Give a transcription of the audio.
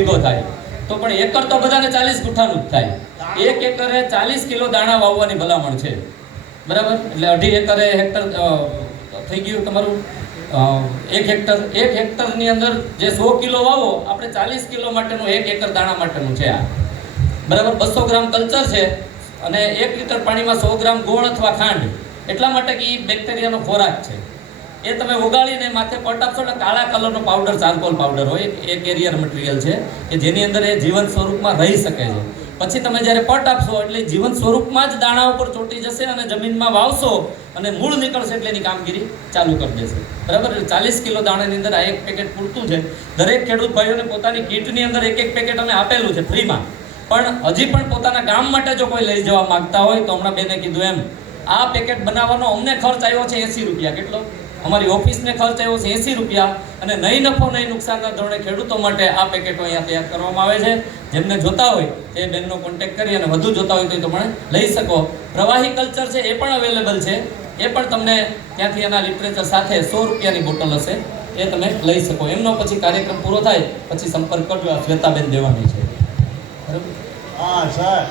વીઘો થાય તો પણ એકર તો બધાને 40 ગુઠાનું જ થાય. 1 એકરે 40 કિલો દાણા વાવવાની ભલામણ છે, બરાબર. એટલે 2.5 એકરે હેક્ટર થઈ ગયું તમારું 1 હેક્ટરની અંદર જે 100 કિલો વાવો, આપણે 40 કિલો માટેનું 1 એકર દાણા માટેનું છે આ, બરાબર. 200 ગ્રામ કલ્ચર છે અને 1 લીટર પાણીમાં 100 ગ્રામ ગોળ અથવા ખાંડ, એટલા માટે કે એ બેક્ટેરિયાનો ખોરાક છે. એ તમે ઉગાડીને માથે પટ આપશો એટલે કાળા કલરનો પાવડર, ચારકોલ પાવડર હોય, એક એરિયર મટીરિયલ છે કે જેની અંદર એ જીવંત સ્વરૂપમાં રહી શકે છે. પછી તમે જ્યારે પટ આપશો એટલે જીવંત સ્વરૂપમાં જ દાણા ઉપર ચોંટી જશે અને જમીનમાં વાવશો અને મૂળ નીકળશે એટલે એની કામગીરી ચાલુ કરી દેશે, બરાબર. 40 કિલો દાણાની અંદર આ 1 પેકેટ પૂરતું છે. દરેક ખેડૂત ભાઈઓને પોતાની કીટની અંદર 1 પેકેટ અમે આપેલું છે ફ્રીમાં. પણ હજી પણ પોતાના ગામ માટે જો કોઈ લઈ જવા માંગતા હોય તો હમણાં બેને કીધું એમ, આ પેકેટ બનાવવાનો અમને ખર્ચ આવ્યો છે 80 રૂપિયા. કેટલો? અમારી ઓફિસને ખર્ચ આવ્યો છે 80 રૂપિયા. અને નહીં નફો નહીં નુકસાનના ધોરણે ખેડૂતો માટે આ પેકેટો અહીંયા તૈયાર કરવામાં આવે છે. જેમને જોતા હોય એ બેનનો કોન્ટેક્ટ કરી અને વધુ જોતા હોય તો તમે લઈ શકો. પ્રવાહી કલ્ચર છે એ પણ અવેલેબલ છે, એ પણ તમને ત્યાંથી એના લિટરેચર સાથે 100 રૂપિયાની બોટલ હશે, એ તમે લઈ શકો. એમનો પછી કાર્યક્રમ પૂરો થાય પછી સંપર્ક કરજો. આ શ્વેતાબેન દેવાની છે, બરાબર. હા સર.